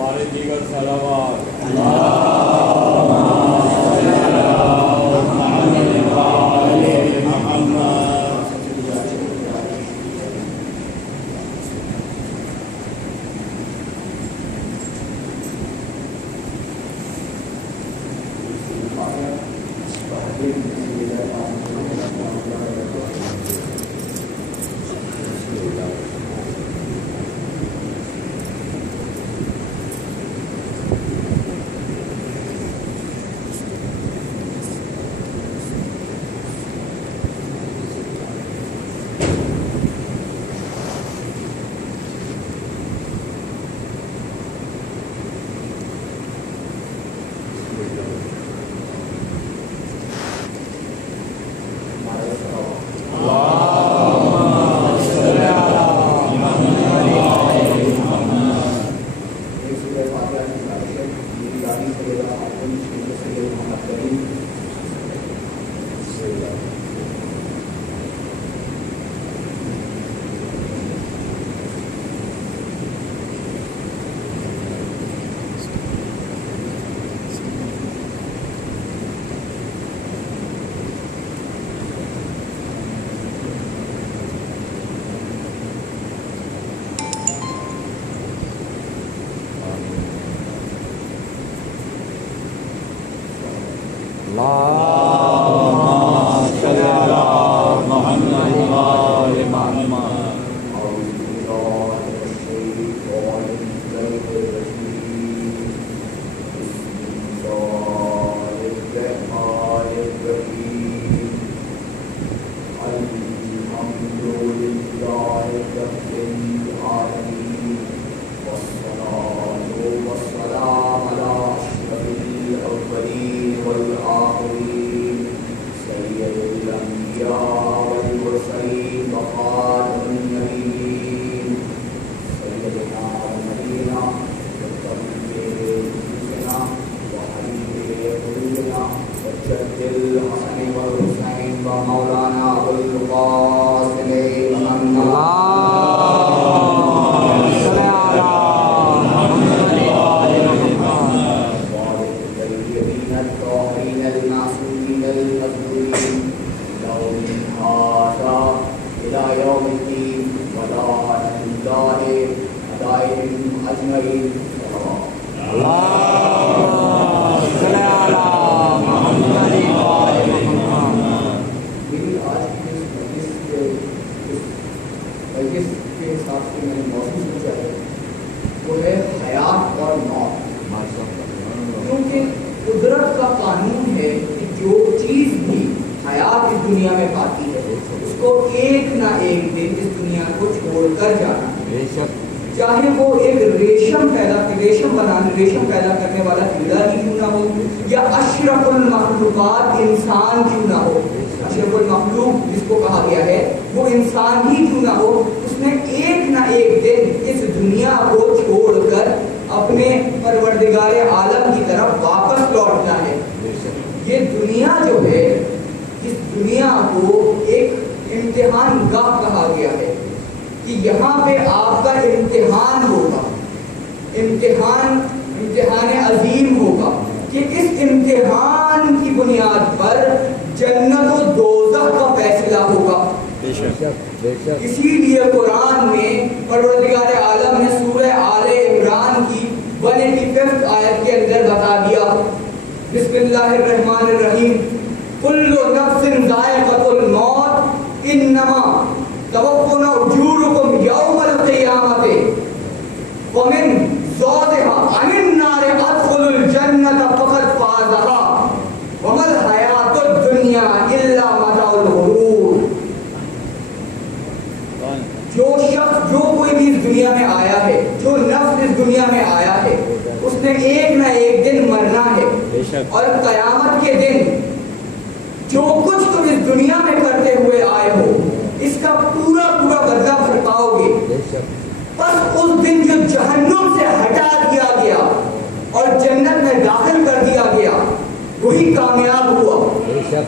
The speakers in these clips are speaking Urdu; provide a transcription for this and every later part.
ہمارے دیگر صلوات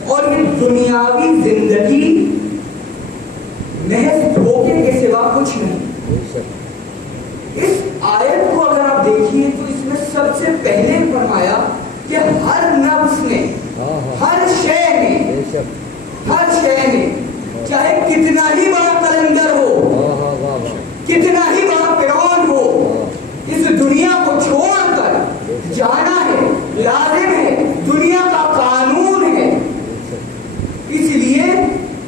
اور یہ دنیاوی زندگی محض دھوکے کے سوا کچھ نہیں. اس آیت کو اگر آپ دیکھیے تو سب سے پہلے فرمایا کہ ہر نفس نے، ہر شے نے، ہر شے نے، چاہے کتنا ہی بڑا قلندر ہو، کتنا ہی بڑا فرعون ہو، اس دنیا کو چھوڑ کر جانا ہے، لازم ہے، دنیا کا قانون ہے، اس لیے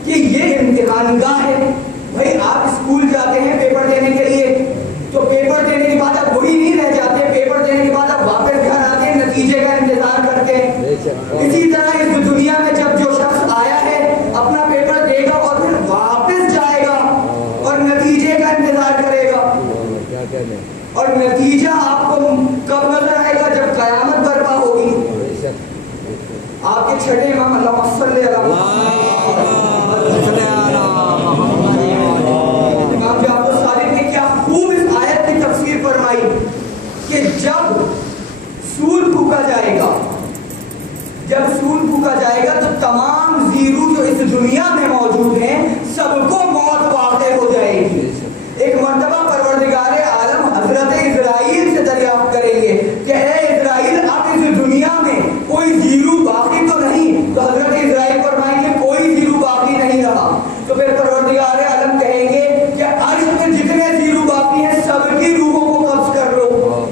کہ یہ امتحان گاہ ہے۔ بھائی آپ اسکول جاتے ہیں پیپر دینے کے لیے، تو پیپر دینے کے بعد آپ وہی نہیں رہ جاتے، پیپر دینے کے بعد آپ واپس گھر آتے ہیں، نتیجے کا انتظار کرتے ہیں۔ اسی طرح اس دنیا میں جب جو شخص آیا ہے اپنا پیپر دے گا اور پھر واپس جائے گا اور نتیجے کا انتظار کرے گا، اور نتیجہ آپ کو کب نظر آئے گا؟ جب قیامت برپا ہوگی۔ آپ کے چھٹے امام اللہم صلی اللہ امام جعفر صادق نے کیا خوب اس آیت کی تفسیر فرمائی کہ جب سور پھونکا جائے گا، جب سور پھونکا جائے گا تو تمام زیرو جو اس دنیا میں موجود ہیں سب کو موت واقع ہو جائے گی۔ ایک مرتبہ پروردگار عالم حضرت اسرائیل سے دریافت کریں گے کہ اے اسرائیل اب اس دنیا میں کوئی زیرو باقی تو نہیں؟ تو حضرت اسرائیل فرمائیں گے کوئی زیرو باقی نہیں رہا۔ تو پھر پروردگار عالم کہیں گے کہ عرش پہ جتنے زیرو باقی ہیں سب کی روحوں کو قبض کر لو۔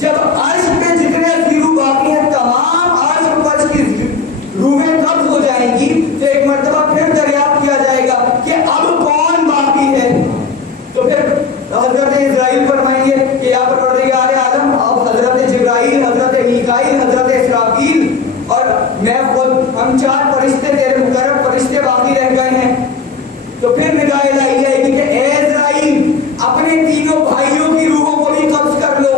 جب عرش پہ جتنے زیرو باقی ہیں تمام عرش پر کی روحیں قبض ہو جائیں گی، تو ایک مرتبہ پھر دریافت کیا جائے گا کہ اب کون باقی ہے؟ تو پھر حضرت اسرائیل فرمائیں گے کہ یا پروردگار عالم اب حضرت جبرائیل، حضرت میکائیل، حضرت اسرافیل اور میں خود، ہم چار فرشتے تیرے مقرب فرشتے باقی رہ گئے ہیں۔ تو پھر نگاہ الہی آئے گی کہ اے اسرائیل اپنے تینوں بھائیوں کی روحوں کو بھی قبض کر لو۔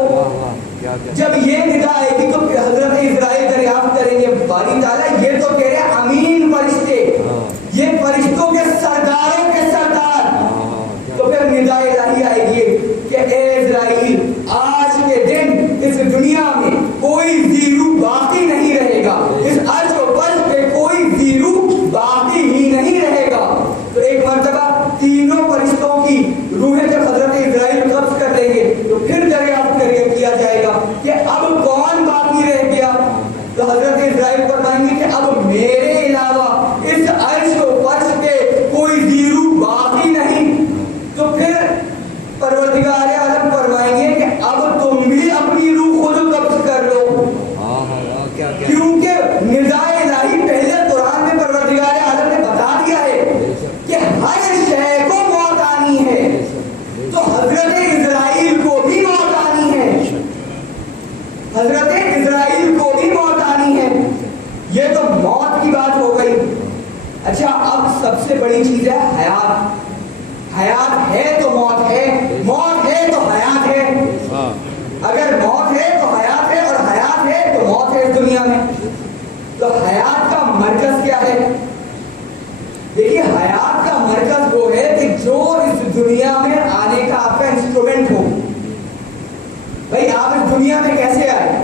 جب یہ نگاہ آئے گی تو حضرت اسرائیل دریافت کریں گے باری تعالیٰ یہ تو تیرے امین فرشتے، یہ فرشتوں کے سرداروں کے سردار۔ تو پھر نگاہ الہی آئے گی کہ اے اسرائیل آج کے دن اس دنیا میں کوئی زیرو باقی نہیں رہے گا، اس عرش و فرش پہ کوئی زیرو باقی ہی نہیں رہے گا۔ تو ایک مرتبہ تینوں فرشتوں کی روحیں جب حضرت اسرائیل قبض کر لیں گے تو پھر دریافت کیا جائے گا کہ اب کون باقی رہ گیا؟ تو حضرت اسرائیل فرمائیں گے کہ اب میرے علاوہ اس عرش و فرش پہ کوئی زیرو باقی نہیں۔ تو پھر پروردگار عالم فرمائیں گے کہ اب تم بھی اپنی روح خود قبض کر لو، کیونکہ نظام الہی پہلے قرآن میں پروردگار عالم نے بتا دیا ہے کہ ہر شے کو موت آنی ہے، تو حضرت اسرائیل کو بھی موت آنی ہے، حضرت اسرائیل کو بھی موت آنی ہے۔ یہ تو موت کی بات ہو گئی۔ اچھا اب سب سے بڑی چیز ہے حیات۔ حیات ہے تو موت ہے، موت ہے تو حیات ہے۔ اگر موت ہے تو حیات ہے، اور حیات ہے تو موت ہے اس دنیا میں۔ تو حیات کا مرکز کیا ہے؟ دیکھیے حیات کا مرکز وہ ہے کہ جو اس دنیا میں آنے کا آپ کا انسٹرومنٹ ہو۔ بھائی آپ اس دنیا میں کیسے آئے؟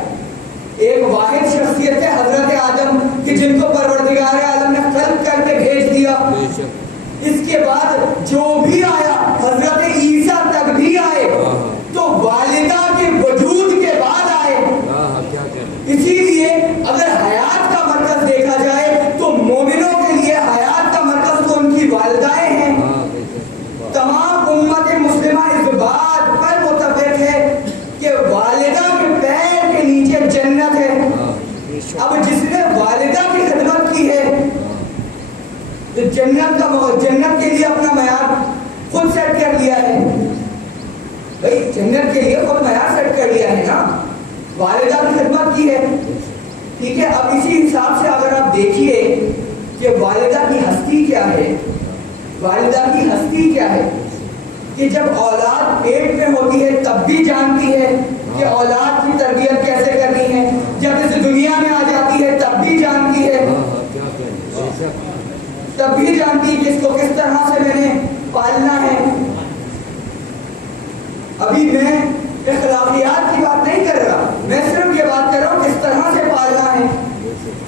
ایک واحد شخصیت ہے حضرت آدم کہ جن کو پروردگار عالم نے خلق کر کے بھیج دیا۔ اس کے بعد جو بھی آیا حضرت عیسیٰ تک بھی آئے تو والدہ کے وجود کے بعد آئے۔ اسی لیے اگر حیات کا مرکز دیکھا جائے تو مومنوں کے لیے حیات کا مرکز تو ان کی والدائیں ہیں۔ تمام امت مسلمہ اس بات پر متفق ہے کہ والدہ کے پیر کے نیچے جنت ہے۔ اب جس نے والدہ کی خدمت کی ہے تو جنت کے لیے اپنا معیار خود سیٹ کر لیا ہے۔ بھائی جنت کے لیے خود معیار سیٹ کر لیا ہے نا، والدہ کی خدمت کی ہے، ٹھیک ہے۔ اب اسی حساب سے اگر آپ دیکھیے کہ والدہ کی ہستی کیا ہے، والدہ کی ہستی کیا ہے کہ جب اولاد پیٹ میں ہوتی ہے تب بھی جانتی ہے کہ اولاد کی تربیت کیسے کرنی ہے، جب اس دنیا میں آ جاتی ہے تب بھی جانتی ہے، تب بھی جانتی ہے کہ اس کو کس طرح سے میں نے پالنا ہے۔ ابھی میں اخلاقیات کی بات نہیں کر رہا، میں صرف یہ بات کر رہا ہوں کس طرح سے پالنا ہے۔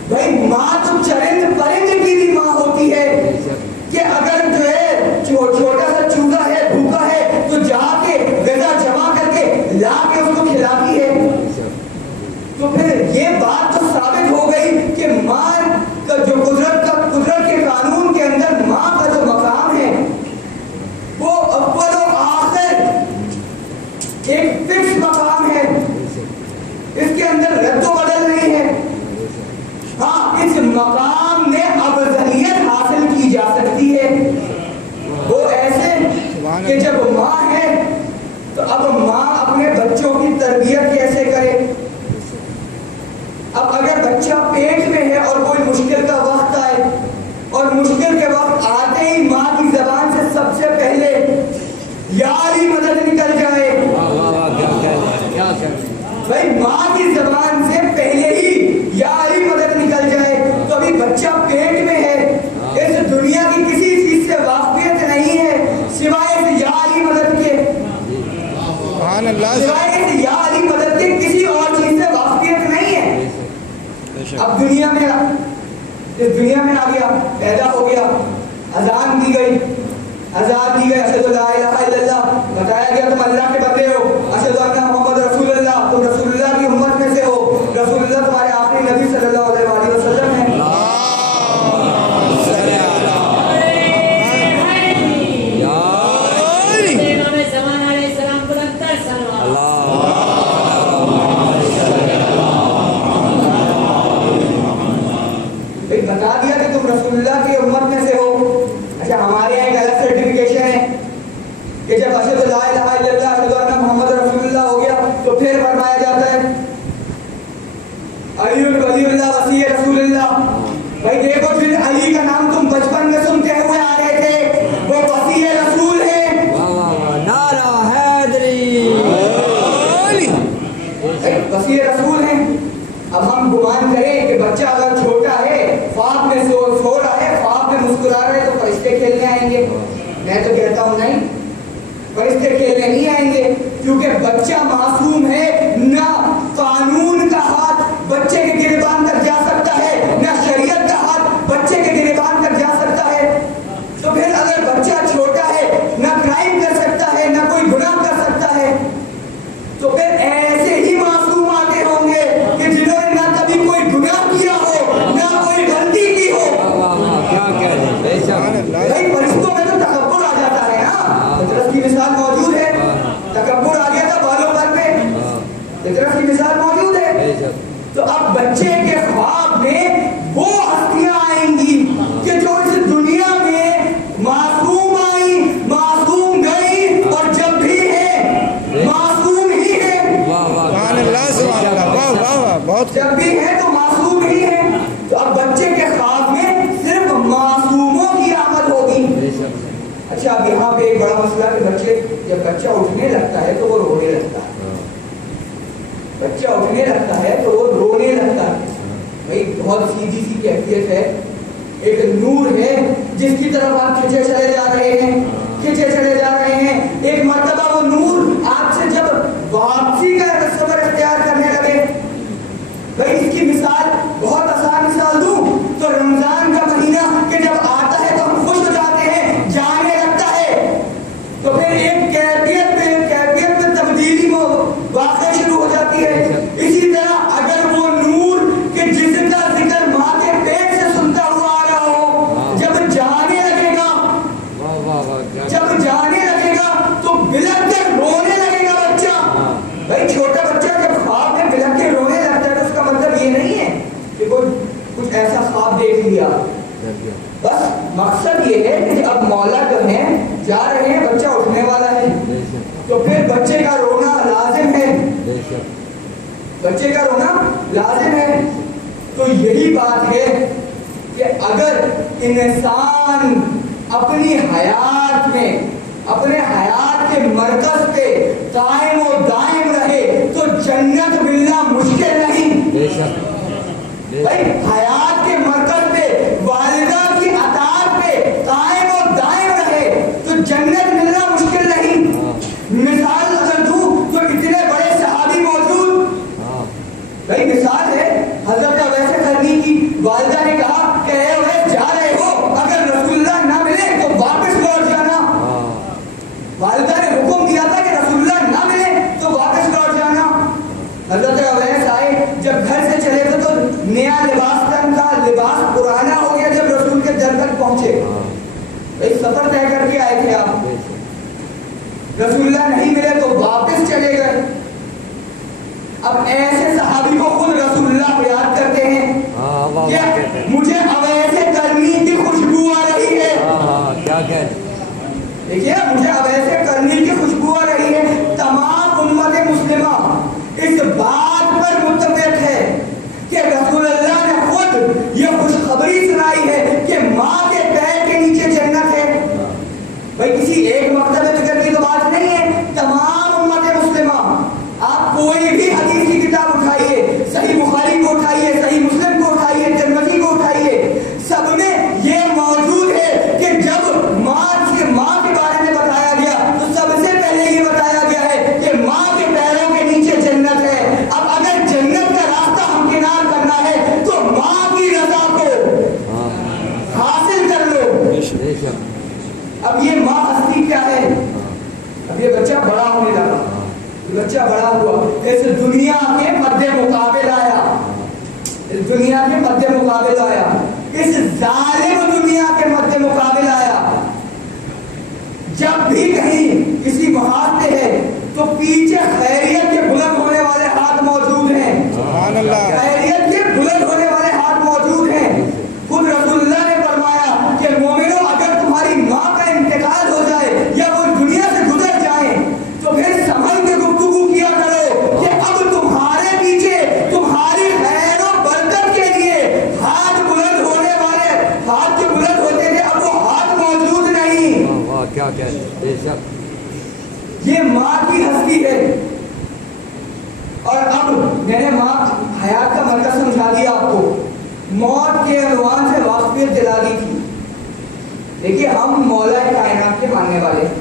بھائی ماں تو چرند پرند کی بھی ماں ہوتی ہے کہ اگر جو ہے چھوٹا سا چوزا ہے بھوکا ہے تو جا کے غذا جمع کر کے لا کے اس کو کھلاتی ہے۔ ایک فکس مقام ہے، اس کے اندر رد و بدل نہیں ہے. ہاں اس مقام میں افضلیت حاصل کی جا سکتی ہے. وہ ایسے کہ جب ماں ہے تو اب ماں اپنے بچوں کی تربیت کیسے کرے. اب اگر بچہ پیٹ میں ہے اور کوئی مشکل کا وقت آئے اور مشکل کے وقت آتے ہی ماں کی زبان سے سب سے پہلے یا علی مدد نکل جائے، بھائی ماں کی زبان سے پہلے ہی یا علی مدد نکل جائے تو ابھی بچہ پیٹ میں ہے، اس دنیا کی کسی چیز سے واقفیت نہیں ہے سوائے اس یا علی مدد کے. سوائے اس یا علی مدد کے کسی اور چیز سے واقفیت نہیں ہے. اب دنیا میں اس دنیا میں آ گیا، پیدا ہو گیا، اذان دی گئی، اشہد ان لا الہ الا اللہ، بتایا گیا تم اللہ کے بندے ہو، اشہد ان محمد رسول اللہ، تم رسول اللہ کی امت میں سے ہو، رسول اللہ تمہارے آخری نبی صلی اللہ علیہ وآلہ وسلم ہے. بتا دیا کہ تم رسول اللہ کی امت میں سے ہو. اچھا ہمارے یہاں ایک الگ سرٹیفکیشن ہے کہ جب اشہد لا الہ الا اللہ اشہد ان محمد رسول اللہ ہو گیا تو پھر فرمایا جاتا ہے علی ولی اللہ وصی رسول اللہ. بھائی دیکھو جن علی کا نام تم بچپن میں سنتے ہوئے آ رہے تھے وہ وصی رسول ہے. نعرہ حیدری، وصی رسول ہیں. اب ہم گمان کریں کہ بچہ اگر چھوٹا ہے خواب میں سو رہا ہے، خواب میں مسکرا رہا ہے تو فرشتے کھیلنے آئیں گے. میں تو کہتا ہوں نہیں، فرشتے کھیلنے نہیں آئیں گے، کیونکہ بچہ معصوم ہے. نہ قانون کا ہاتھ بچے کے گریبان تک جا سکتا ہے، نہ شریعت کا ہاتھ بچے کے گریبان تک جا سکتا ہے. تو پھر اگر بچہ چھوٹا ہے، نہ کرائم کر سکتا ہے، نہ کوئی گناہ کر سکتا ہے، تو پھر ایسے ہی معصوم آتے ہوں گے کہ جنہوں نے نہ کبھی کوئی گناہ کیا ہو، نہ کوئی غلطی کی ہو. بھائی فرشتوں میں تو تکبر آ جاتا ہے نا، فطرت کی مثال موجود ہے. تکبر آ گیا تھا بالوں پر پہ، فطرت کی مثال موجود ہے. تو اب بچے کے خواب میں وہ ہستیاں آئیں گی کہ جو اس دنیا میں معصوم آئی، معصوم گئی، اور جب بھی ہے معصوم ہی ہے. جب بھی ہے تو معصوم ہی ہے. تو اب بچے کے خواب میں صرف معصوموں کی آمد ہوگی. اچھا اب یہاں پہ ایک بڑا مسئلہ کہ بچے جب بچہ اٹھنے لگتا ہے تو وہ رونے لگتا ہے. بچہ اٹھنے لگتا ہے تو وہ رونے لگتا ہے. بھائی بہت سیدھی سی کیفیت ہے، ایک نور ہے جس کی طرف آپ کھینچے چلے جا رہے ہیں، کھینچے چلے جا رہے ہیں. ایک مرتبہ وہ نور آپ سے جب واپسی کا صبر اختیار کرنے لگے. بھائی اس کی مثال بہت آسان مثال دوں تو رمضان کا مہینہ کہ جب آتا ہے تو ہم خوش ہو جاتے ہیں، جانے لگتا ہے، تو پھر ایک کیفیت میں تبدیلی واقع شروع ہو جاتی ہے. اسی طرح اگر وہ نور کہ جس کا ذکر ماں کے پیٹ سے سنتا ہوا آ رہا ہو، جب جانے لگے گا تو بلک کر رونے لگے گا بچہ. بھائی چھوٹا بچہ جب خواب میں بلک کے رونے لگتا ہے تو اس کا مطلب یہ نہیں ہے کہ کوئی کچھ ایسا خواب دیکھ لیا. بس مقصد یہ ہے کہ اب مولا جو ہیں جا رہے ہیں، بچہ اٹھنے والا ہے، تو پھر بچے کا رونا لازم ہے. بچے کا رونا لازم ہے. تو یہی بات ہے کہ اگر انسان اپنی حیات میں، اپنے حیات کے مرکز پہ قائم و دائم رہے تو جنت ملنا مشکل نہیں. بھائی حیات کے مرکز پہ، والدہ کی اطاعت پہ قائم و دائم رہے تو جنت ملنا مشکل نہیں. مثال اگر دوں تو اتنے بڑے صحابی موجود. بھائی مثال ہے حضرت اویس قرنی کی. والدہ نے کہا کہ اے اویس جا رہے ہو، اگر رسول اللہ نہ ملے تو واپس لوٹ جانا. والدہ نے حکم دیا تھا کہ رسول اللہ نہ ملے تو واپس لوٹ جانا. حضرت اویس آئے، جب گھر سے چلے تھے تو نیا لباس تن کا، لباس پرانا ہو گیا جب رسول کے در تک پہنچے. ایک سفر طے کر کے آئے تھے آپ، رسول اللہ نہیں ملے تو واپس چلے گئے. اب ایسے صحابی کو خود رسول اللہ یاد کرتے ہیں کہ مجھے اویسے کرنی کی خوشبو آ رہی ہے. کیا کہتے دیکھیے مجھے اویسے کرنی کی خوشبو آ رہی ہے. تمام امت مسلمہ اس بات پر متفق ہے کہ رسول اللہ نے خود یہ خوشخبری سنائی ہے کہ ماں کے پیر کے نیچے جنت ہے. بھائی کسی ایک مکتب فکر کی تو بات نہیں ہے. تمام امت مسلمہ آپ کوئی بھی حدیث کی کتاب اٹھائیے, صحیح بخاری کو اٹھائیے, صحیح مسلم کو اٹھائیے, ترمذی کو اٹھائیے, سب میں یہ موجود ہے کہ جب ماں کے بارے میں بتایا گیا تو سب سے پہلے یہ بتایا گیا ہے کہ ماں کے پیروں کے نیچے جنت ہے. اب اگر جنت کا راستہ ہمکنار کرنا ہے تو ماں کی رضا کو حاصل کر لو. اب یہ ماں ہستی کیا ہے؟ اب یہ بچہ بڑا ہونے لگا, بچہ بڑا ہوا, اس دنیا کے مد مقابل آیا, اس دنیا کے مد مقابل آیا, اس ظالم دنیا کے مد مقابل آیا. جب بھی کہیں کسی محاذ پہ ہے تو پیچھے خیریت کے بلند ہونے والے ہاتھ موجود ہیں. سبحان اللہ. خیریت کے بلند ہونے والے ہاتھ موجود ہیں. خود رسول اللہ نے فرمایا کہ مومنوں اگر تمہاری ماں کا انتقال ہو جائے یا وہ دنیا سے گزر جائیں تو پھر سمجھ کے گفتگو کیا کرو کہ اب تمہارے پیچھے تمہاری خیر و برکت کے لیے ہاتھ بلند ہونے والے ہاتھ جو بلند ہوتے تھے اب وہ ہاتھ موجود نہیں. کیا کہتے ہیں, یہ ماں کی ہستی ہے. اور اب میں نے ماں حیات کا مرکز سمجھا دیا آپ کو, موت کے عنوان سے واقفیت دلا دی تھی. دیکھیے ہم مولا کائنات کے ماننے والے ہیں.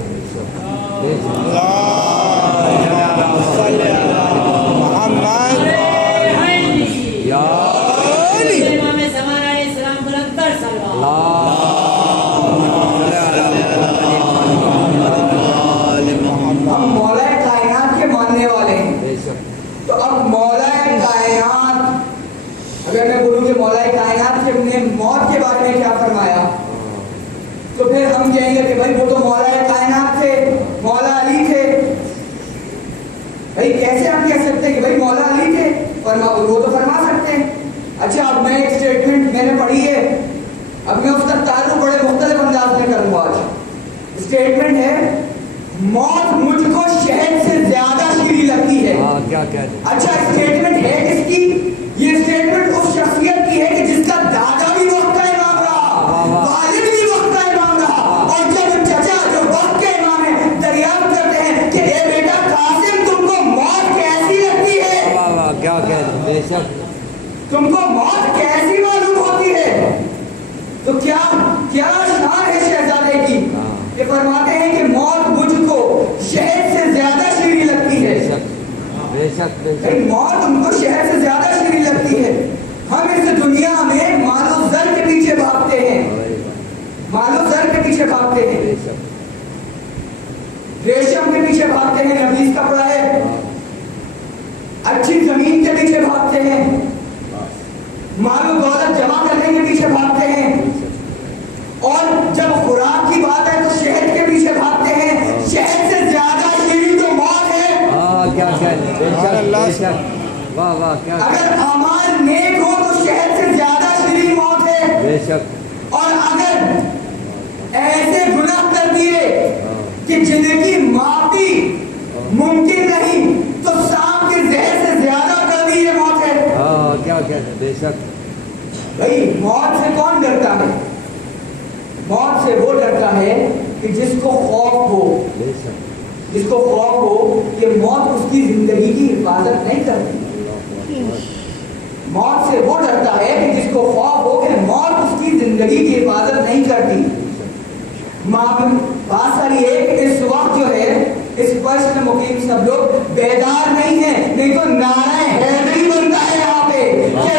ہم مولا کائنات کے ماننے والے ہیں. تو اب مولا کائنات اگر میں بولوں کہ مولا کائنات نے موت کے بارے میں کیا فرمایا تو پھر ہم کہیں گے کہ بھائی وہ تو مولا کائنات تھے, مولا علی تھے. بھائی کیسے ہم کہہ سکتے ہیں کہ بھائی مولا علی تھے؟ وہ تو فرما سکتے ہیں. اچھا اب میں ایک اسٹیٹمنٹ میں نے پڑھی ہے, اب میں اس کا تعلق بڑے مختلف انداز میں کروں گا. آج اسٹیٹمنٹ ہے موت مجھ کو شہد سے زیادہ شیریں لگتی ہے. کیا کہتے ہیں؟ اچھا اسٹیٹمنٹ ہے کس کی؟ یہ اسٹیٹمنٹ اس شخصیت کی ہے کہ جس کا دادا بھی وقت کا امام رہا, والد بھی وقت کا امام رہا, اور جب چچا جو وقت کے امام ہیں دریافت کرتے ہیں کہ اے بیٹا قاسم تم کو موت کیسی لگتی ہے, کیا کہتے ہیں, بے شک تم کو موت کیسی معلوم ہوتی ہے, تو کیا شان ہے شہزادے کی کہ فرماتے ہیں کہ موت مجھ کو شہد سے زیادہ شیریں لگتی ہے. بے شک موت ان کو شہد سے زیادہ شیریں لگتی ہے. ہم اس دنیا میں مال و زر کے پیچھے بھاگتے ہیں, مال و زر کے پیچھے بھاگتے ہیں, ریشم کے پیچھے بھاگتے ہیں, نفیس کپڑا ہے, اچھی زمین کے پیچھے بھاگتے ہیں, مال و دولت جمع کرنے کے پیچھے بھاگتے ہیں, اور جب خوراک کی بات ہے تو شہد کے پیچھے بھاگتے ہیں. شہد سے زیادہ شیریں تو موت ہے. کیا کہتے ہیں, اگر اعمال نیک ہو تو شہد سے زیادہ شیریں موت ہے. بے شک. اور اگر ایسے گناہ کر دیے کہ جن کی معافی ممکن نہیں تو سانپ کے زہر سے زیادہ کر دیے موت ہے. کیا کہتے ہیں, بے شک. بھائی موت سے کون ڈرتا ہے؟ موت سے وہ ڈرتا ہے کہ جس کو خوف ہو, جس کو خوف ہو کہ موت اس کی زندگی کی حفاظت نہیں کرتی. موت سے وہ ڈرتا ہے کہ جس کو خوف ہو کہ موت اس کی زندگی کی حفاظت نہیں کرتی. بات ساری ہے کہ اس وقت جو ہے اس فرش میں مقیم سب لوگ بیدار نہیں ہیں, نہیں تو نعرہ حیدری بنتا ہے یہاں پہ کہ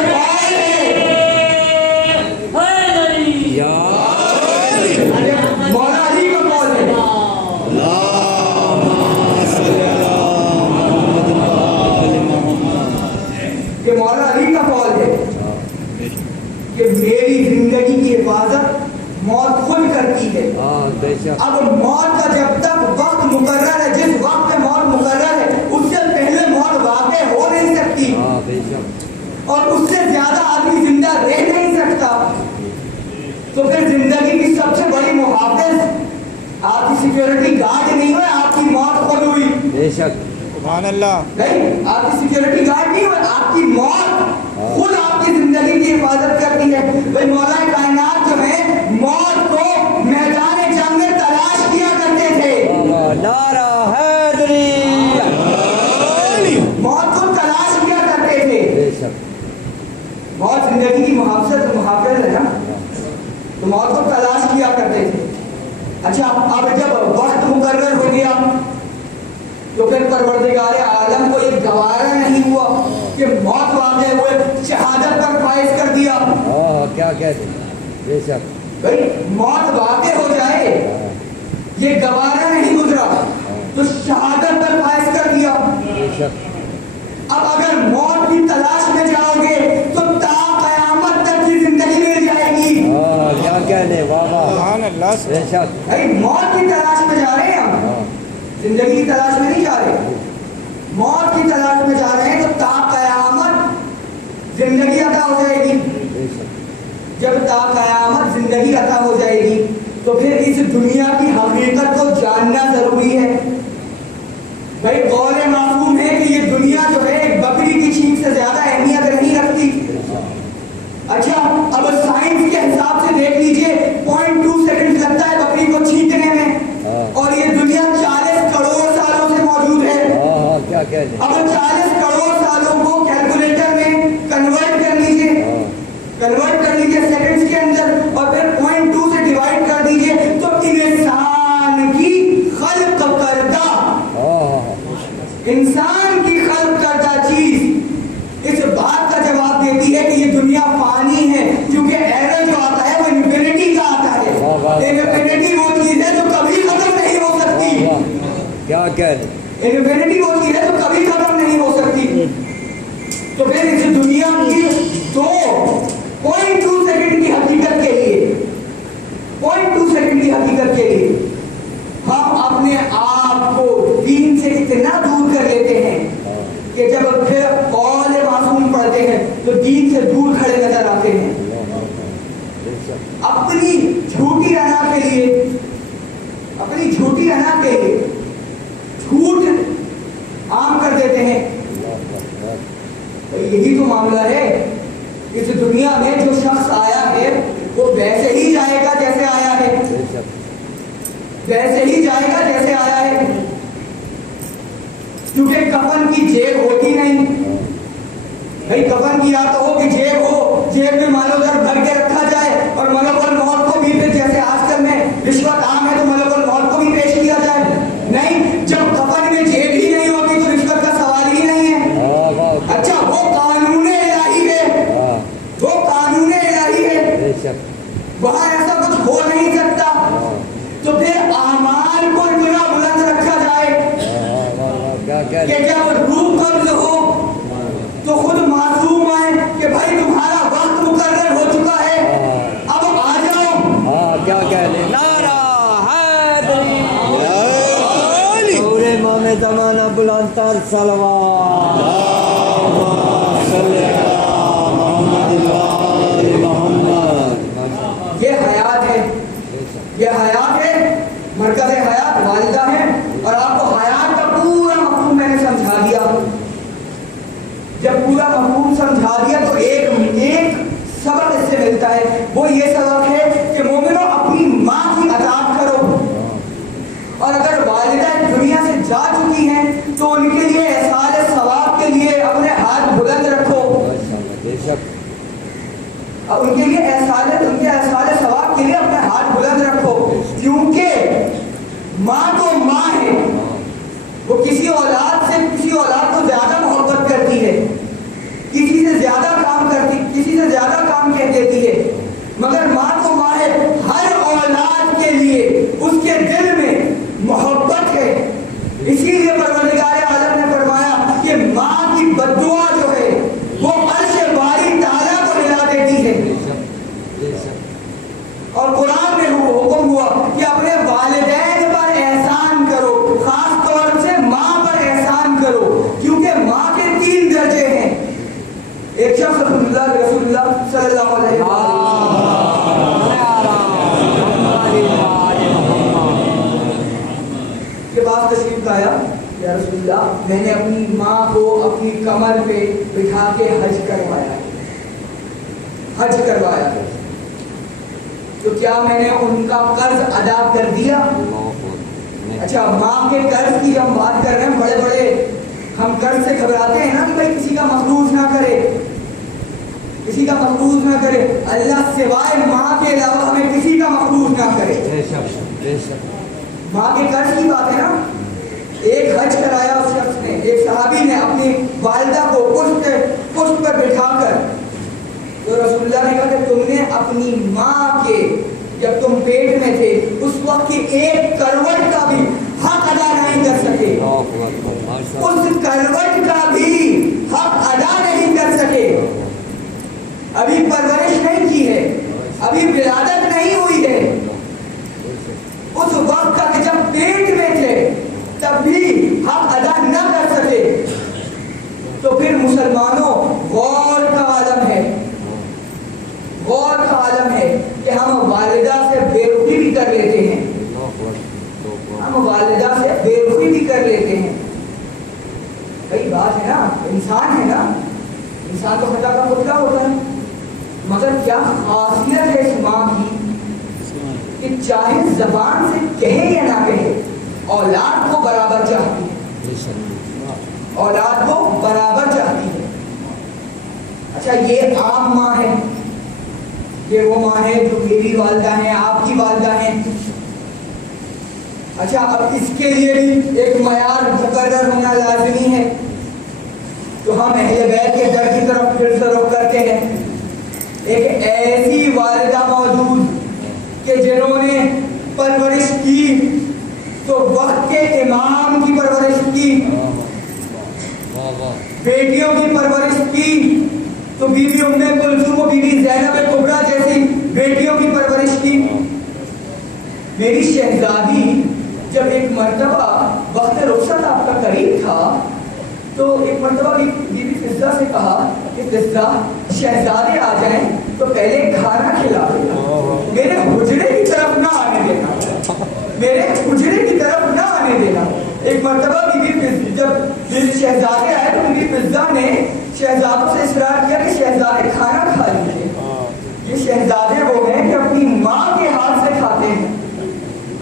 مولا علی کا قول ہے. کہ مولا علی کا قول ہے کہ میری زندگی کی حفاظت موت خود کرتی ہے. اب موت کا جب تک وقت مقرر ہے, جس وقت میں موت مقرر ہے اس سے پہلے موت واقع ہو نہیں سکتی. شک سبحان اللہ. نہیں آپ کی سیکیورٹی گارڈ نہیں ہوئے، آپ کی موت خود آپ کی زندگی کی حفاظت کرتی ہے. بھائی مولا کائنات جو ہے موت کو میدان جنگ میں تلاش کیا کرتے تھے. نعرہ حیدری. موت کو تلاش کیا کرتے تھے. بے شک موت زندگی کی محافظ ہے نا، تو موت کو تلاش کیا کرتے تھے. اچھا اب جب وقت مقرر ہو گیا تو پھر پروردگار عالم کو یہ گوارا نہیں ہوا کہ موت واقع ہوئے شہادت پر فائز کر دیا. کیا کہتے ہیں. بے شک بھائی موت واقع ہو جائے یہ گوارا نہیں گزرا تو شہادت پر فائز کر دیا. بے شک اب اگر موت کی تلاش میں جاؤ گے تو تا قیامت تک کی زندگی مل جائے گی. کیا کہنے. واہ واہ. سبحان اللہ. بے شک. بھائی موت کی تلاش میں جا رہے ہیں ہم، زندگی کی تلاش میں نہیں جا رہے، موت کی تلاش میں جا رہے ہیں. تو تا قیامت زندگی عطا ہو جائے گی. بے شک جب تا قیامت زندگی عطا ہو جائے گی تو پھر اس دنیا کی حقیقت کو جاننا ضروری ہے. بھائی قول معصوم ہے کہ یہ دنیا جو ہے ایک بکری کی چیخ سے زیادہ اہمیت نہیں رکھتی. اچھا اب سائنس کے حساب سے دیکھ لیجئے 0.2 سیکنڈ لگتا ہے بکری کو چھینکنے میں، اور یہ دنیا 40 کروڑ سالوں سے موجود ہے. کیا کہنے. اب 40 کروڑ سالوں کو کیلکولیٹر میں کنورٹ کر لیجئے سیکنڈز کے اندر، اور پھر 0.2 سے ڈیوائڈ کر دیجئے تو انسان کی خلق کردہ چیز اس بات کا جواب دیتی ہے کہ یہ دنیا فانی ہے، کیونکہ ایرر جو آتا ہے وہ انفینٹی کا آتا ہے. انفینٹی وہ چیز ہے جو کبھی ختم نہیں ہو سکتی. کیا کہنے. انفینٹی وہ چیز ہے جو کبھی ختم نہیں ہو سکتی. تو پھر اس دنیا کی 2.2 سیکنڈ کی حقیقت کے لیے 0.2 سیکنڈ کی حقیقت کے لیے ہم اپنے آپ کو دین سے اتنا دور کر لیتے ہیں کہ جب پھر قول معصوم پڑھتے ہیں تو دین سے دور کھڑے نظر آتے ہیں. اپنی جھوٹی انا کے لیے جھوٹ عام کر دیتے ہیں. یہی تو معاملہ ہے. اس دنیا میں جو شخص آیا ہے وہ ویسے ہی جائے گا جیسے آیا ہے، ویسے ہی جائے گا جیسے آیا ہے. کیونکہ کفن کی جیب ہوتی نہیں. بھائی کفن کی یا تو ہو کہ جیب ہو، جیب میں مال و زر بھر کے رکھا جائے، اور ملک الموت کو بھی پھر جیسے آج کل میں رشوت عام ہے تو ملک الموت کو بھی پیش کیا جائے. نہیں، جب کفن میں جیب ہی نہیں ہوتی تو رشوت کا سوال ہی نہیں ہے. اچھا وہ قانون الہی ہے، وہ قانون الہی ہے، وہاں ایسا کچھ ہو نہیں سکتا. تو پھر اعمال کو اتنا بلند رکھا جائے کہ جب روح قبض ہو تو خود معصوم آئے کہ بھائی تمہارا وقت مقرر ہو چکا ہے، اب آ جاؤ. کیا کہنے. نعرہ حیدری. پورے مومن زمانہ بلند تر صلوات. یہ حیات ہے، یہ حیات ہے، مرکز حیات والدہ ہے. اور آپ کو حیات کا پورا مفہوم میں نے سمجھا دیا. جب پورا مفہوم سمجھا دیا تو ایک سبق اس سے ملتا ہے. وہ یہ سبق ہے کہ مومنوں اپنی ماں کی اطاعت کرو، اور اگر والدہ دنیا سے جا چکی ہیں تو ان کے لیے احسان ثواب کے لیے اپنے ہاتھ بلند رکھو. ان کے لیے احسان ثواب کے لیے اپنے ہاتھ بلند رکھو، کیونکہ ماں تو ماں ہے. وہ کسی اولاد کو زیادہ محبت کرتی ہے، کسی سے زیادہ کام کہہ دیتی ہے، مگر ماں تو ماں ہے. ہر اولاد کے لیے اس کے دل میں محبت ہے. اسی لیے پروردگار عالم میں نے اپنی ماں کو اپنی کمر پہ بٹھا کے حج کروایا ہے تو کیا میں نے ان کا قرض ادا کر دیا؟ اچھا، ماں کے قرض کی ہم بات کر رہے ہیں، بڑے بڑے ہم قرض سے گھبراتے ہیں نا کہ بھائی کسی کا مقروض نہ کرے، کسی کا مقروض نہ کرے، اللہ سوائے ماں کے علاوہ ہمیں کسی کا مقروض نہ کرے۔ ماں کے قرض کی بات ہے نا۔ ایک حج کرایا اس شخص نے، ایک صحابی نے اپنی والدہ کو پشت پر بٹھا کر، تو رسول اللہ نے کہا کہ تم نے اپنی ماں کے جب تم پیٹ میں تھے اس وقت کی ایک کروٹ کا بھی حق ادا نہیں کر سکے، اس کروٹ کا بھی حق ادا نہیں کر سکے۔ ابھی پرورش نہیں کی ہے، ابھی ولادت نہیں ہوئی ہے، اس وقت تک جب پیٹ میں تھے تب بھی حق ادا نہ کر سکے۔ تو پھر مسلمانوں غور کا عالم ہے، غور کا عالم ہے کہ ہم والدہ سے بے رخی بھی کر لیتے ہیں، ہم والدہ سے بے رخی بھی کر لیتے ہیں۔ کئی بات ہے نا، انسان ہے نا، انسان تو خطا کا پتلا ہوتا ہے، مگر کیا خاصیت ہے اس ماں کی کہ چاہے زبان سے کہے یا نہ کہے اولاد کو برابر چاہتی ہے، اولاد کو برابر چاہتی ہے۔ اچھا، یہ عام ماں ہے، یہ وہ ماں ہے جو میری والدہ ہیں، آپ کی والدہ ہیں۔ اچھا، اب اس کے لیے بھی ایک معیار مقرر ہونا لازمی ہے، تو ہم اہل بیت کے در کی طرف پھر سے رخ کرتے ہیں۔ ایک ایسی والدہ موجود کہ جنہوں نے پرورش کی تو وقت کے امام کی پرورش کی، بیٹیوں کی پرورش کی تو بی بی ام کلثوم و بی بی زینب کبریٰ جیسی بیٹیوں کی پرورش کی۔ میری شہزادی جب ایک مرتبہ وقت رخصت آپ کا قریب تھا تو ایک مرتبہ بی بی فضہ سے کہا کہ فضہ شہزادے آ جائیں تو پہلے کھانا کھلا دینا، میرے حجرے کی طرف نہ آنے دینا، میرے حجرے کی طرف نہ آنے دینا۔ ایک مرتبہ جب شہزادے آئے تو بی بی فضہ نے شہزادوں سے اصرار کیا کہ شہزادے کھانا کھا لیجیے۔ یہ شہزادے وہ ہیں کہ اپنی ماں کے ہاتھ سے کھاتے ہیں،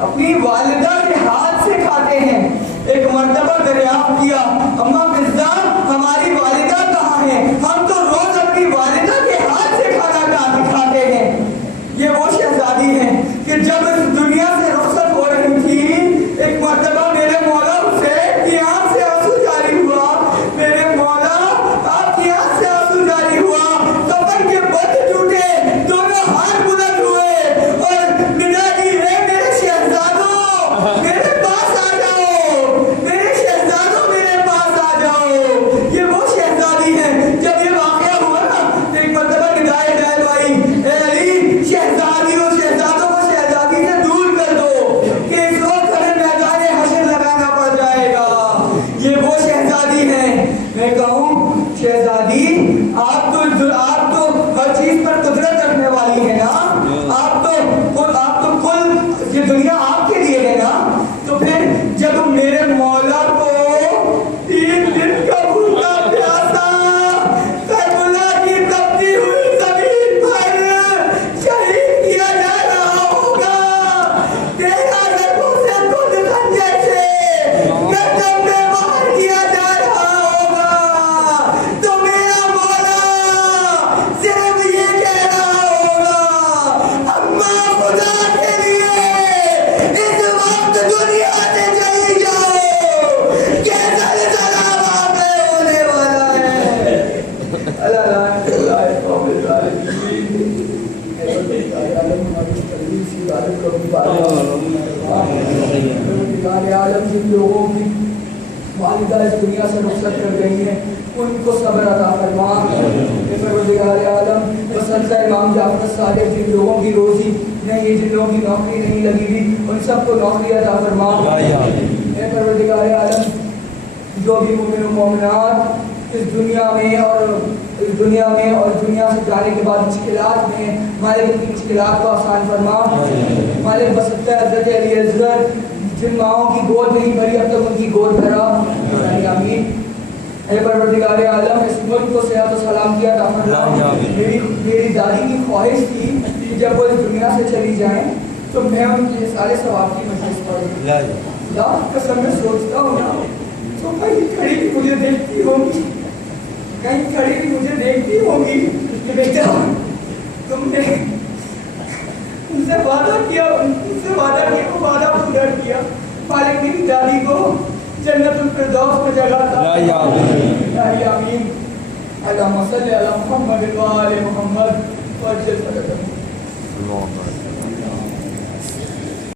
اپنی والدہ کے ہاتھ سے کھاتے ہیں۔ ایک مرتبہ دریافت کیا، اماں فضہ ہماری والدہ کہاں ہے؟ ہم تو روز اپنی والدہ کے ہاتھ سے کھانا کھاتے ہیں۔ یہ وہ شہزادی ہیں کہ جب اس دنیا سے رخصت ہو رہی تھی ایک مرتبہ میرے مولا حسین کی آنکھ سے آنسو جاری ہوا، میرے مولا آپ کی آنکھ سے آنسو جاری ہوا، کفن کے بند ٹوٹے، دونوں ہاتھ بلند ہوئے اور ندا دی ہے میرے شہزادوں میرے پاس آ جاؤ، میرے شہزادوں میرے پاس آ جاؤ۔ یہ وہ شہزادی ہیں۔ جب یہ واقعہ ہوا نا تو ایک مرتبہ ندائے جائے بھائی، اے علی شہزادی اور شہزادوں کو شہزادی سے دور کر دو کہ اس وقت ہمیں میدان حشر لگانا پڑ جائے گا۔ یہ وہ شہزادی ہیں۔ میں کہوں شہزادی آپ تو ہر چیز پر قدرت رکھنے والی ہے نا، آپ تو کل یہ دنیا آپ کے لیے ہے نا، تو پھر جب میرے مولا کو 3 دن کا بھوکا پیاسا کربلا کی تپتی ہوئی زمین پر شہید کیا جا رہا ہوگا، تیرا رگوں سے خود خنجر سے گردن میں باہر کیا جا رہا ہوگا، تو میرا مولا صرف یہ کہہ رہا ہوگا، اماں خدا کے لیے اس وقت دنیا سے چلی جاؤ، کیسا زلزلہ واقع ہونے والا ہے۔ اللہ لعنت اللہ قوم الظالمین۔ عالم جن لوگوں کی والدہ اس دنیا سے رخصت کر گئی ہیں ان کو صبر عطا فرما۔ پروردگار عالم مسلسل امام جعفر صادق جن لوگوں کی روزی نہیں، جن لوگوں کی نوکری نہیں لگی ہوئی ان سب کو نوکری عطا فرما۔ اے پروردگار عالم جو بھی مومن و مومنات اس دنیا میں اور دنیا سے جانے کے بعد مشکلات میں، مالک ان کی مشکلات کو آسان فرما۔ مالک بسطہ حضرت علی اصغر جن ماؤں کی گود نہیں بھری اب تک ان کی گود بھرا، آمین۔ اے پروردگار عالم اس ملک کو صحت و سلامتی عطا فرما۔ میری دادی کی خواہش تھی کہ جب وہ اس دنیا سے چلی جائیں تو میں ان کے سارے ثواب کی مجلس پڑھوں۔ خدا کی قسم میں سوچتا ہوں نا تو کہیں کھڑی بھی مجھے دیکھتی ہوگی، کہیں کھڑی بھی مجھے دیکھتی ہوگی کہ بیٹا تم نے ان سے وعدہ کیا، وہ وعدہ پورا کیا۔ مالک میری دادی کو جنت الفردوس میں جگہ عطا فرما۔ آمین۔ اللہم صلی علی محمد و آل محمد وعجل فرجهم۔